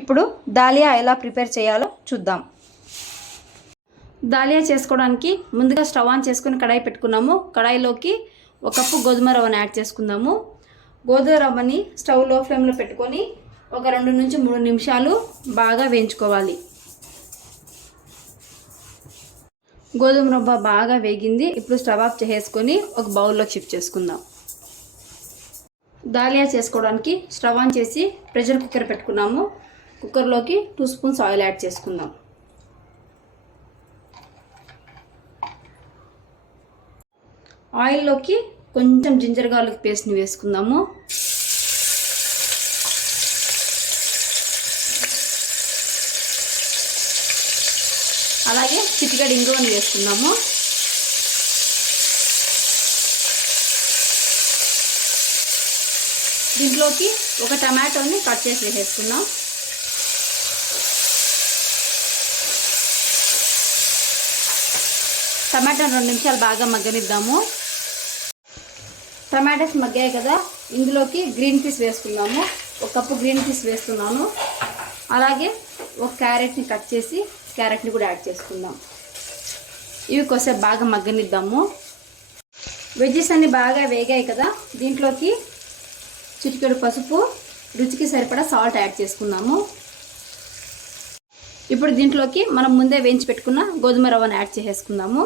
ఇప్పుడు దాలియా ఎలా ప్రిపేర్ చేయాలో చూద్దాం. దాలియా చేసుకోవడానికి ముందుగా స్టవ్ ఆన్ చేసుకుని కడాయి పెట్టుకున్నాము. కడాయిలోకి ఒక కప్పు గోధుమ రవ్వను యాడ్ చేసుకుందాము. గోధుమ రవ్వని స్టవ్ లో ఫ్లేమ్లో పెట్టుకొని ఒక 2 నుంచి 3 నిమిషాలు బాగా వేయించుకోవాలి. గోధుమ రవ్వ బాగా వేగింది. ఇప్పుడు స్టవ్ ఆఫ్ చేసుకొని ఒక బౌల్లోకి షిఫ్ట్ చేసుకుందాం. దాలియా చేసుకోవడానికి స్టవ్ ఆన్ చేసి ప్రెషర్ కుక్కర్ పెట్టుకున్నాము. కుక్కర్లోకి 2 స్పూన్స్ ఆయిల్ యాడ్ చేసుకుందాం. ఆయిల్లోకి కొంచెం జింజర్ గార్లిక్ పేస్ట్ని వేసుకుందాము. అలాగే చిటికెడు ఇంగువని వేసుకుందాము. దీంట్లోకి ఒక టమాటోని కట్ చేసి వేసేసుకుందాం. టమాటా 2 నిమిషాలు బాగా మగ్గనిద్దాము. టమాటాస్ మగ్గాయి కదా, ఇందులోకి గ్రీన్ పీస్ వేసుకుందాము. ఒక కప్పు గ్రీన్ పీస్ వేస్తున్నాను. అలాగే ఒక క్యారెట్ని కట్ చేసి క్యారెట్ని కూడా యాడ్ చేసుకుందాం. ఇవి కొద్దిసేపు బాగా మగ్గనిద్దాము. వెజ్జెస్ అన్ని బాగా వేగాయి కదా, దీంట్లోకి చిటికెడు పసుపు, రుచికి సరిపడా సాల్ట్ యాడ్ చేసుకుందాము. ఇప్పుడు దీంట్లోకి మనం ముందే వేయించి పెట్టుకున్న గోధుమ రవ్వను యాడ్ చేసేసుకుందాము.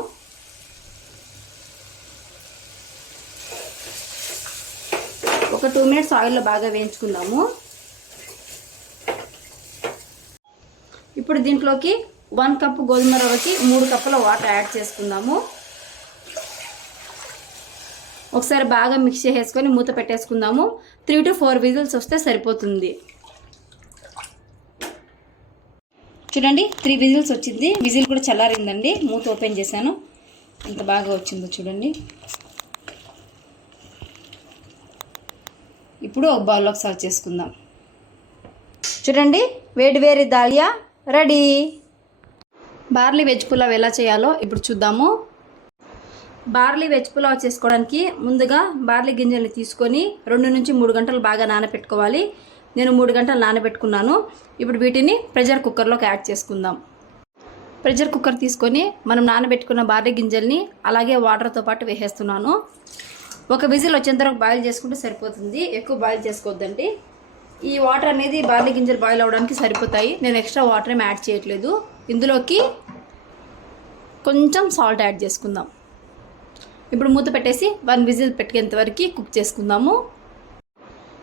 ఒక 2 మినిట్స్ ఆయిల్లో బాగా వేయించుకుందాము. ఇప్పుడు దీంట్లోకి 1 కప్పు గోధుమ రవ్వకి 3 కప్పుల వాటర్ యాడ్ చేసుకుందాము. ఒకసారి బాగా మిక్స్ చేసేసుకొని మూత పెట్టేసుకుందాము. 3 to 4 విజిల్స్ వస్తే సరిపోతుంది. చూడండి, 3 విజిల్స్ వచ్చింది. విజిల్ కూడా చల్లారిందండి. మూత ఓపెన్ చేశాను. ఎంత బాగా వచ్చిందో చూడండి. ఇప్పుడు ఒక బౌల్లోకి సర్వ్ చేసుకుందాం. చూడండి, వేడి వేడి dahlia ready. Barley veg pulao ఎలా చేయాలో ఇప్పుడు చూద్దాము. బార్లీ వెజ్ పులావ్ చేసుకోవడానికి ముందుగా బార్లీ గింజల్ని తీసుకొని 2 నుంచి 3 గంటలు బాగా నానబెట్టుకోవాలి. నేను 3 గంటలు నానబెట్టుకున్నాను. ఇప్పుడు వీటిని ప్రెషర్ కుక్కర్లోకి యాడ్ చేసుకుందాం. ప్రెషర్ కుక్కర్ తీసుకొని మనం నానబెట్టుకున్న బార్లీ గింజల్ని అలాగే వాటర్తో పాటు వేసేస్తున్నాను. ఒక విజిల్ వచ్చేంత వరకు బాయిల్ చేసుకుంటే సరిపోతుంది. ఎక్కువ బాయిల్ చేసుకోవద్దండి. ఈ వాటర్ అనేది బార్లీ గింజలు బాయిల్ అవ్వడానికి సరిపోతాయి. నేను ఎక్స్ట్రా వాటర్ ఏమి యాడ్ చేయట్లేదు. ఇందులోకి కొంచెం సాల్ట్ యాడ్ చేసుకుందాం. ఇప్పుడు మూత పెట్టేసి 1 విజిల్ పెట్టేంత వరకు కుక్ చేసుకుందాము.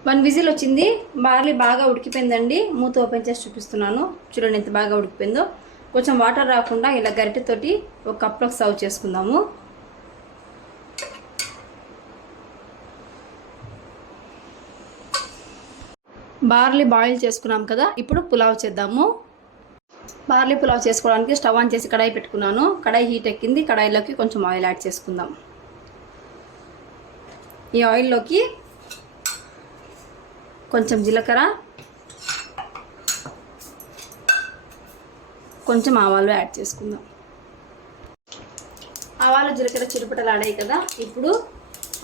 1 విజిల్ వచ్చింది. బార్లీ బాగా ఉడికిపోయిందండి. మూత ఓపెన్ చేసి చూపిస్తున్నాను. చూడండి ఎంత బాగా ఉడికిపోయిందో. కొంచెం వాటర్ రాకుండా ఇలా గరిటెతోటి ఒక కప్లోకి సర్వ్ చేసుకుందాము. బార్లీ బాయిల్ చేసుకున్నాం కదా, ఇప్పుడు పులావ్ చేద్దాము. బార్లీ పులావ్ చేసుకోవడానికి స్టవ్ ఆన్ చేసి కడాయి పెట్టుకున్నాను. కడాయి హీట్ ఎక్కింది. కడాయిలోకి కొంచెం ఆయిల్ యాడ్ చేసుకుందాం. ఈ ఆయిల్లోకి కొంచెం జీలకర్ర, కొంచెం ఆవాలు యాడ్ చేసుకుందాం. ఆవాలు జీలకర్ర చిరుపటలు ఆడాయి కదా, ఇప్పుడు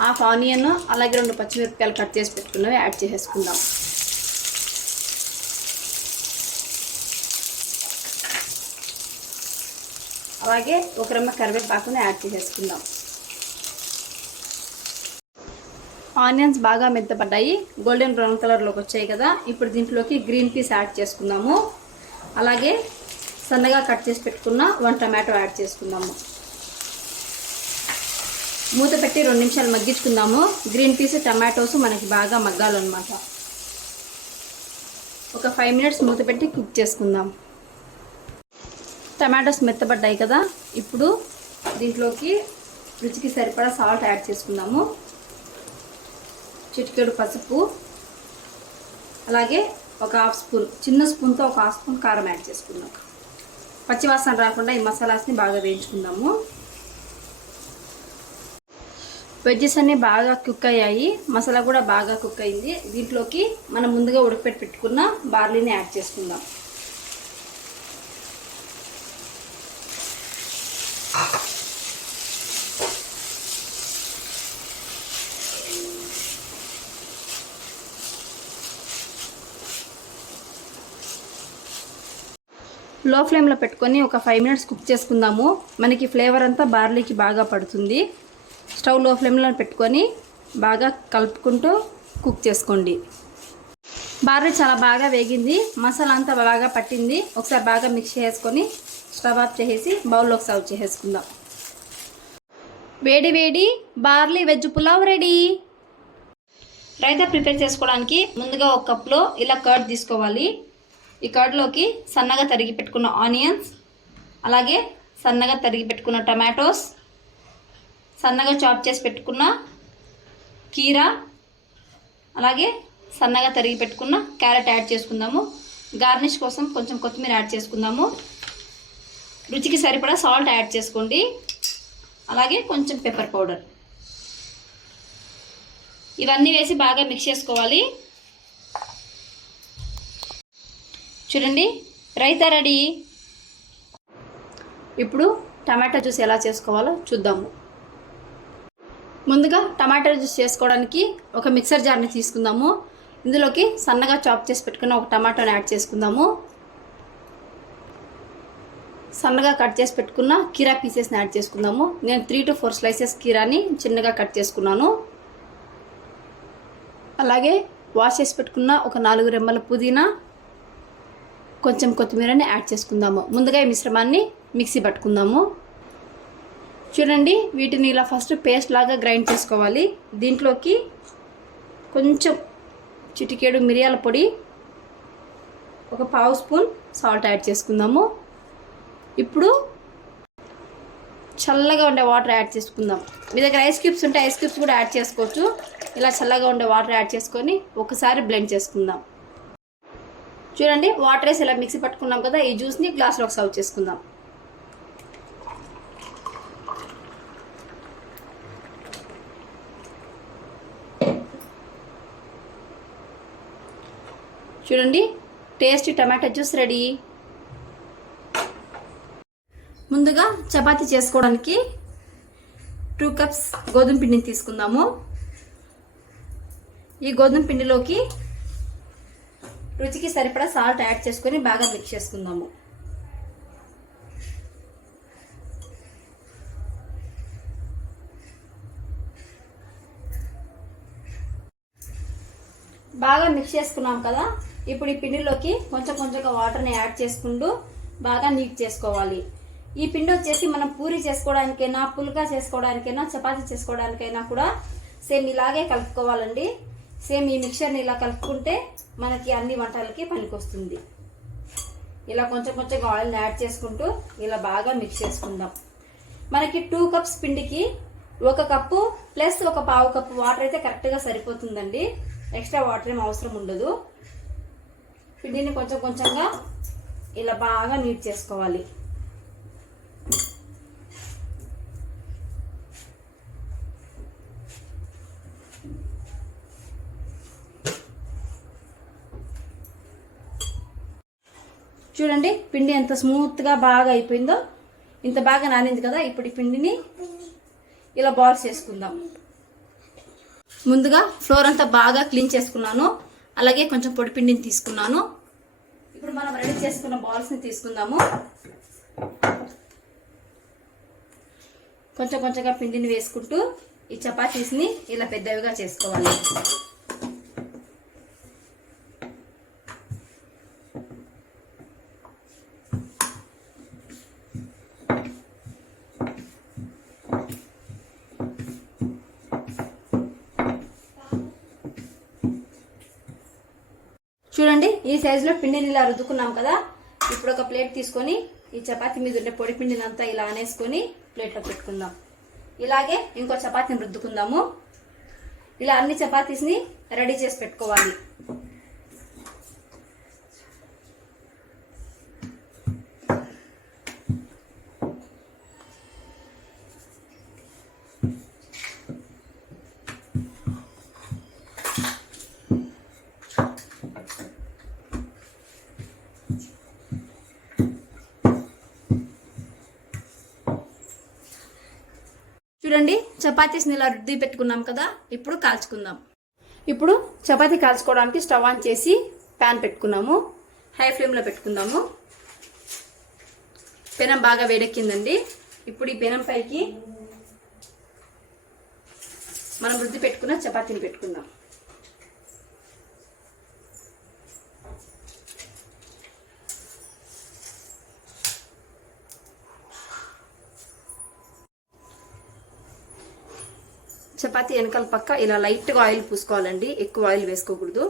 హాఫ్ ఆనియన్ అలాగే 2 పచ్చిమిరపకాయలు కట్ చేసి పెట్టుకున్నవి యాడ్ చేసేసుకుందాం. అలాగే ఒక రెమ్మ కరివేపాకుని యాడ్ చేసేసుకుందాం. ఆనియన్స్ బాగా మెత్తపడ్డాయి, గోల్డెన్ బ్రౌన్ కలర్లోకి వచ్చాయి కదా, ఇప్పుడు దీంట్లోకి గ్రీన్ పీస్ యాడ్ చేసుకుందాము. అలాగే సన్నగా కట్ చేసి పెట్టుకున్న 1 టమాటో యాడ్ చేసుకుందాము. మూత పెట్టి 2 నిమిషాలు మగ్గించుకుందాము. గ్రీన్ పీస్ టమాటోస్ మనకి బాగా మగ్గాలన్నమాట. ఒక 5 మినిట్స్ మూత పెట్టి కుక్ చేసుకుందాం. టమాటోస్ మెత్తబడ్డాయి కదా, ఇప్పుడు దీంట్లోకి రుచికి సరిపడా సాల్ట్ యాడ్ చేసుకుందాము. చిటికెడు పసుపు, అలాగే ఒక హాఫ్ స్పూన్, చిన్న స్పూన్తో ఒక హాఫ్ స్పూన్ కారం యాడ్ చేసుకుందాం. పచ్చివాసన రాకుండా ఈ మసాలాస్ని బాగా వేయించుకుందాము. వెజ్జెస్ అన్నీ బాగా కుక్ అయ్యాయి. మసాలా కూడా బాగా కుక్ అయింది. దీంట్లోకి మనం ముందుగా ఉడకపెట్టుకున్న బార్లీని యాడ్ చేసుకుందాం. లో ఫ్లేమ్లో పెట్టుకొని ఒక 5 మినిట్స్ కుక్ చేసుకుందాము. మనకి ఫ్లేవర్ అంతా బార్లీకి బాగా పడుతుంది. స్టవ్ లో ఫ్లేమ్లో పెట్టుకొని బాగా కలుపుకుంటూ కుక్ చేసుకోండి. బార్లీ చాలా బాగా వేగింది, మసాలా అంతా బాగా పట్టింది. ఒకసారి బాగా మిక్స్ చేసుకొని స్టవ్ ఆఫ్ చేసి బౌల్లోకి సర్వ్ చేసేసుకుందాం. వేడి వేడి barley veg pulao ready. Raita prepare చేసుకోవడానికి ముందుగా ఒక కప్లో ఇలా కర్డ్ తీసుకోవాలి. ఈ కర్డ్లోకి సన్నగా తరిగి పెట్టుకున్న ఆనియన్స్, అలాగే సన్నగా తరిగి పెట్టుకున్న టమాటోస్, సన్నగా చాప్ చేసి పెట్టుకున్న కీరా, అలాగే సన్నగా తరిగి పెట్టుకున్న క్యారెట్ యాడ్ చేసుకుందాము. గార్నిష్ కోసం కొంచెం కొత్తిమీర యాడ్ చేసుకుందాము. రుచికి సరిపడా సాల్ట్ యాడ్ చేసుకోండి, అలాగే కొంచెం పెప్పర్ పౌడర్. ఇవన్నీ వేసి బాగా మిక్స్ చేసుకోవాలి. చూడండి, రైతా రెడీ. ఇప్పుడు టమాటా జ్యూస్ ఎలా చేసుకోవాలో చూద్దాము. ముందుగా టమాటా జ్యూస్ చేసుకోవడానికి ఒక మిక్సర్ జార్ని తీసుకుందాము. ఇందులోకి సన్నగా చాప్ చేసి పెట్టుకున్న ఒక టమాటాని యాడ్ చేసుకుందాము. సన్నగా కట్ చేసి పెట్టుకున్న కీరా పీసెస్ని యాడ్ చేసుకుందాము. నేను 3 to 4 స్లైసెస్ కీరాని చిన్నగా కట్ చేసుకున్నాను. అలాగే వాష్ చేసి పెట్టుకున్న ఒక 4 రెమ్మల పుదీనా, కొంచెం కొత్తిమీరని యాడ్ చేసుకుందాము. ముందుగా ఈ మిశ్రమాన్ని మిక్సీ పట్టుకుందాము. చూడండి, వీటిని ఇలా ఫస్ట్ పేస్ట్ లాగా గ్రైండ్ చేసుకోవాలి. దీంట్లోకి కొంచెం చిటికేడు మిరియాల పొడి, ఒక 1/2 స్పూన్ సాల్ట్ యాడ్ చేసుకుందాము. ఇప్పుడు చల్లగా ఉండే వాటర్ యాడ్ చేసుకుందాం. మీ దగ్గర ఐస్ క్యూబ్స్ ఉంటే ఐస్ క్యూబ్స్ కూడా యాడ్ చేసుకోవచ్చు. ఇలా చల్లగా ఉండే వాటర్ యాడ్ చేసుకొని ఒకసారి బ్లెండ్ చేసుకుందాం. చూడండి, వాటర్ వేసి ఇలా మిక్సీ పట్టుకున్నాం కదా, ఈ జ్యూస్ని గ్లాస్లోకి సర్వ్ చేసుకుందాం. చూడండి, టేస్టీ టమాటా జ్యూస్ రెడీ. ముందుగా చపాతీ చేసుకోవడానికి 2 కప్స్ గోధుమ పిండిని తీసుకుందాము. ఈ గోధుమ పిండిలోకి రుచికి సరిపడా సాల్ట్ యాడ్ చేసుకొని బాగా మిక్స్ చేసుకుందాము. బాగా మిక్స్ చేసుకున్నాం కదా, ఇప్పుడు ఈ పిండిలోకి కొంచెం కొంచెంగా వాటర్ని యాడ్ చేసుకుంటూ బాగా నీట్ చేసుకోవాలి. ఈ పిండి వచ్చేసి మనం పూరి చేసుకోవడానికైనా, పుల్కా చేసుకోవడానికైనా, చపాతీ చేసుకోవడానికైనా కూడా సేమ్ ఇలాగే కలుపుకోవాలండి. సేమ్ ఈ మిక్చర్ని ఇలా కలుపుకుంటే మనకి అన్ని వంటలకి పనికొస్తుంది. ఇలా కొంచెం కొంచెంగా ఆయిల్ని యాడ్ చేసుకుంటూ ఇలా బాగా మిక్స్ చేసుకుందాం. మనకి 2 కప్స్ పిండికి 1 కప్పు ప్లస్ ఒక 1/2 కప్పు వాటర్ అయితే కరెక్ట్గా సరిపోతుందండి. ఎక్స్ట్రా వాటర్ ఏం అవసరం ఉండదు. పిండిని కొంచెం కొంచెంగా ఇలా బాగా నీట్ చేసుకోవాలి. చూడండి, పిండి ఎంత స్మూత్గా బాగా అయిపోయిందో. ఇంత బాగా నానింది కదా, ఇప్పుడు ఈ పిండిని ఇలా బాల్స్ చేసుకుందాం. ముందుగా ఫ్లోర్ అంతా బాగా క్లీన్ చేసుకున్నాను, అలాగే కొంచెం పొడి పిండిని తీసుకున్నాను. ఇప్పుడు మనం రెడీ చేసుకున్న బాల్స్ని తీసుకుందాము. కొంచెం కొంచెంగా పిండిని వేసుకుంటూ ఈ చపాతీస్ని ఇలా పెద్దవిగా చేసుకోవాలి. చూడండి, ఈ సైజులో పిండిని ఇలా రుద్దుకున్నాం కదా. ఇప్పుడు ఒక ప్లేట్ తీసుకొని ఈ చపాతీ మీద ఉండే పొడి పిండిని అంతా ఇలా అనేసుకొని ప్లేట్లో పెట్టుకుందాం. ఇలాగే ఇంకో చపాతీని రుద్దుకుందాము. ఇలా అన్ని చపాతీస్ని రెడీ చేసి పెట్టుకోవాలి. చూడండి, చపాతీస్ని ఇలా రుద్ది పెట్టుకున్నాం కదా. ఇప్పుడు కాల్చుకుందాం. ఇప్పుడు చపాతీ కాల్చుకోవడానికి స్టవ్ ఆన్ చేసి ప్యాన్ పెట్టుకున్నాము. హై ఫ్లేమ్లో పెట్టుకుందాము. పెనం బాగా వేడెక్కిందండి. ఇప్పుడు ఈ పెనం పైకి మనం రుద్ది పెట్టుకున్న చపాతీని పెట్టుకుందాం. చపాతీ వెనకాల పక్క ఇలా లైట్గా ఆయిల్ పూసుకోవాలండి, ఎక్కువ ఆయిల్ వేసుకోకూడదు.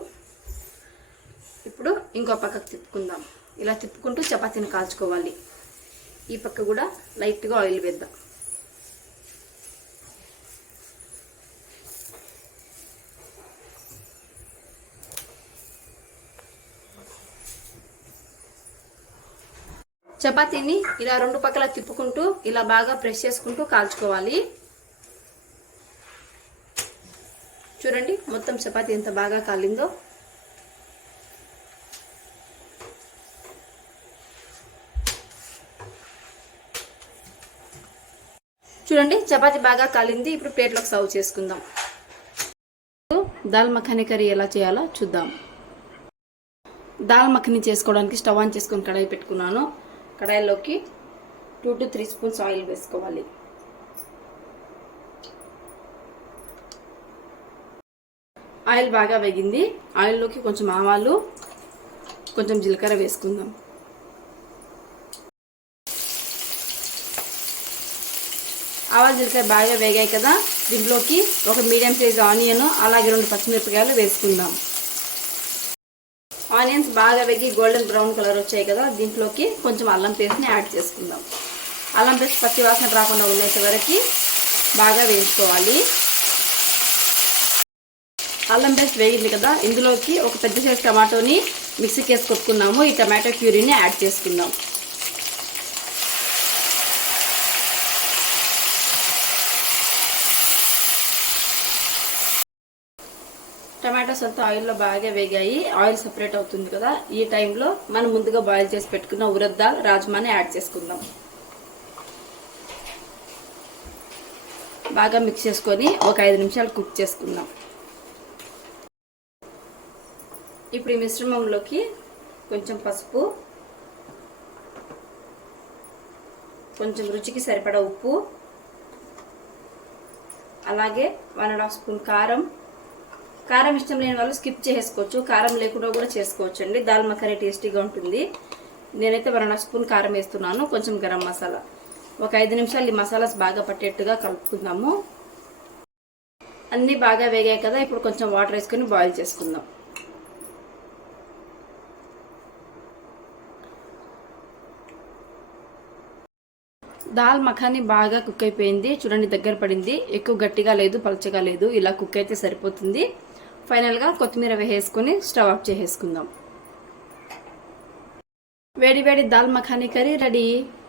ఇప్పుడు ఇంకో పక్కకు తిప్పుకుందాం. ఇలా తిప్పుకుంటూ చపాతీని కాల్చుకోవాలి. ఈ పక్క కూడా లైట్గా ఆయిల్ వేద్దాం. చపాతీని ఇలా రెండు పక్కల తిప్పుకుంటూ ఇలా బాగా ప్రెస్ చేసుకుంటూ కాల్చుకోవాలి. చూడండి మొత్తం చపాతీ ఎంత బాగా కాలిందో. చూడండి చపాతీ బాగా కాలింది. ఇప్పుడు ప్లేట్లోకి సర్వ్ చేసుకుందాం. దాల్ మఖనీ కర్రీ ఎలా చేయాలో చూద్దాం. దాల్ మఖనీ చేసుకోవడానికి స్టవ్ ఆన్ చేసుకొని కడాయి పెట్టుకున్నాను. కడాయిలోకి 2 to 3 స్పూన్స్ ఆయిల్ వేసుకోవాలి. ఆయిల్ బాగా వేగింది. ఆయిల్లోకి కొంచెం ఆవాలు, కొంచెం జీలకర్ర వేసుకుందాం. ఆవాలు జీలకర్ర బాగా వేగాయి కదా, దీంట్లోకి ఒక మీడియం సైజ్ ఆనియన్, అలాగే 2 పచ్చిమిరపకాయలు వేసుకుందాం. ఆనియన్స్ బాగా వేగి గోల్డెన్ బ్రౌన్ కలర్ వచ్చాయి కదా, దీంట్లోకి కొంచెం అల్లం పేస్ట్ని యాడ్ చేసుకుందాం. అల్లం పేస్ట్ పచ్చి వాసన రాకుండా ఉండేంత వరకు బాగా వేయించుకోవాలి. అల్లం పేస్ట్ వేగింది కదా, ఇందులోకి ఒక పెద్ద సైజ్ టమాటోని మిక్సీకి వేసి కొట్టుకున్నాము. ఈ టమాటో ప్యూరీని యాడ్ చేసుకుందాం. టమాటోస్ అంతా ఆయిల్లో బాగా వేగాయి. ఆయిల్ సెపరేట్ అవుతుంది కదా, ఈ టైంలో మనం ముందుగా బాయిల్ చేసి పెట్టుకున్న ఉరద్ దాల్, రాజ్మాని యాడ్ చేసుకుందాం. బాగా మిక్స్ చేసుకొని ఒక 5 నిమిషాలు కుక్ చేసుకుందాం. ఇప్పుడు ఈ మిశ్రమంలోకి కొంచెం పసుపు, కొంచెం రుచికి సరిపడా ఉప్పు, అలాగే 1.5 స్పూన్ కారం. కారం ఇష్టం లేని వాళ్ళు స్కిప్ చేసుకోవచ్చు, కారం లేకుండా కూడా చేసుకోవచ్చు అండి. దాల్ మఖనీ టేస్టీగా ఉంటుంది. నేనైతే 1.5 స్పూన్ కారం వేస్తున్నాను. కొంచెం గరం మసాలా. ఒక 5 నిమిషాలు ఈ మసాలాస్ బాగా పట్టేట్టుగా కలుపుకుందాము. అన్నీ బాగా వేగాయి కదా, ఇప్పుడు కొంచెం వాటర్ వేసుకొని బాయిల్ చేసుకుందాం. దాల్ మఖనీ బాగా కుక్ అయిపోయింది. చూడండి దగ్గర పడింది. ఎక్కువ గట్టిగా లేదు, పలచగా లేదు. ఇలా కుక్ అయితే సరిపోతుంది. ఫైనల్గా కొత్తిమీర వేసుకొని స్టవ్ ఆఫ్ చేసేసుకుందాం. వేడి వేడి దాల్ మఖనీ కర్రీ రెడీ.